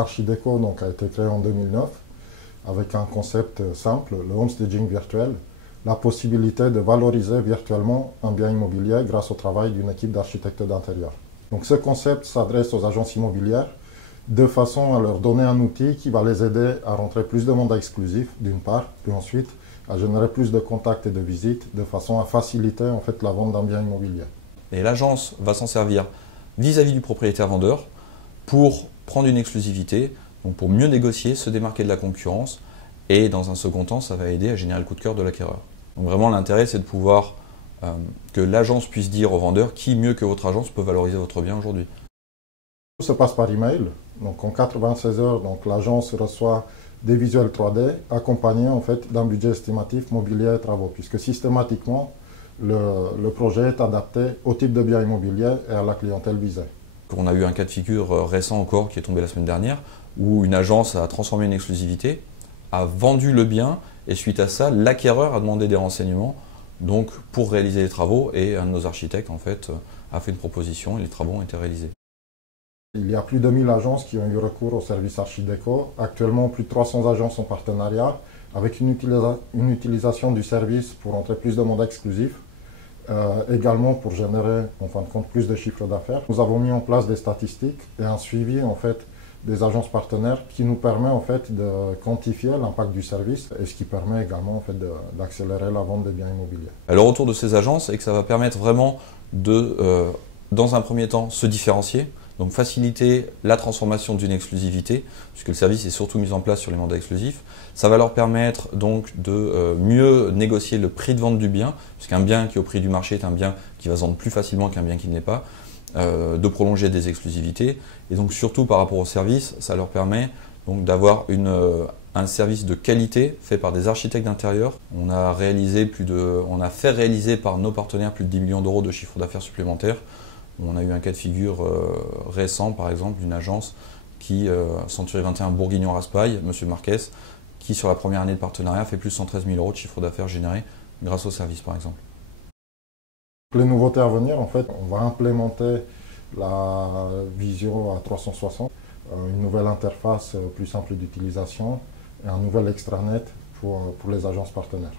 Archideco donc, a été créé en 2009 avec un concept simple, le home staging virtuel, la possibilité de valoriser virtuellement un bien immobilier grâce au travail d'une équipe d'architectes d'intérieur. Donc ce concept s'adresse aux agences immobilières de façon à leur donner un outil qui va les aider à rentrer plus de mandats exclusifs d'une part, puis ensuite à générer plus de contacts et de visites de façon à faciliter en fait la vente d'un bien immobilier. Et l'agence va s'en servir vis-à-vis du propriétaire vendeur pour prendre une exclusivité, donc pour mieux négocier, se démarquer de la concurrence, et dans un second temps, ça va aider à générer le coup de cœur de l'acquéreur. Donc vraiment l'intérêt c'est de pouvoir que l'agence puisse dire au vendeur qui mieux que votre agence peut valoriser votre bien aujourd'hui. Tout se passe par email, donc en 96 heures, l'agence reçoit des visuels 3D accompagnés en fait d'un budget estimatif mobilier et travaux, puisque systématiquement le projet est adapté au type de bien immobilier et à la clientèle visée. On a eu un cas de figure récent encore qui est tombé la semaine dernière où une agence a transformé une exclusivité, a vendu le bien et suite à ça, l'acquéreur a demandé des renseignements donc, pour réaliser les travaux et un de nos architectes en fait, a fait une proposition et les travaux ont été réalisés. Il y a plus de 1000 agences qui ont eu recours au service Archideco. Actuellement, plus de 300 agences en partenariat avec une utilisation du service pour entrer plus de mandats exclusifs, également pour générer en fin de compte plus de chiffres d'affaires. Nous avons mis en place des statistiques et un suivi en fait, des agences partenaires qui nous permet en fait, de quantifier l'impact du service et ce qui permet également en fait, d'accélérer la vente des biens immobiliers. Le retour de ces agences est que ça va permettre vraiment de, dans un premier temps, se différencier. Donc faciliter la transformation d'une exclusivité, puisque le service est surtout mis en place sur les mandats exclusifs. Ça va leur permettre donc de mieux négocier le prix de vente du bien, puisqu'un bien qui est au prix du marché est un bien qui va se vendre plus facilement qu'un bien qui ne l'est pas, de prolonger des exclusivités. Et donc surtout par rapport au service, ça leur permet donc d'avoir un service de qualité fait par des architectes d'intérieur. On a fait réaliser par nos partenaires plus de 10 millions d'euros de chiffre d'affaires supplémentaires. On a eu un cas de figure récent, par exemple, d'une agence qui, Century 21 Bourguignon-Raspail, M. Marquez, qui sur la première année de partenariat fait plus de 113 000 euros de chiffre d'affaires généré grâce au service, par exemple. Les nouveautés à venir, en fait, on va implémenter la Visio à 360, une nouvelle interface plus simple d'utilisation et un nouvel extranet pour les agences partenaires.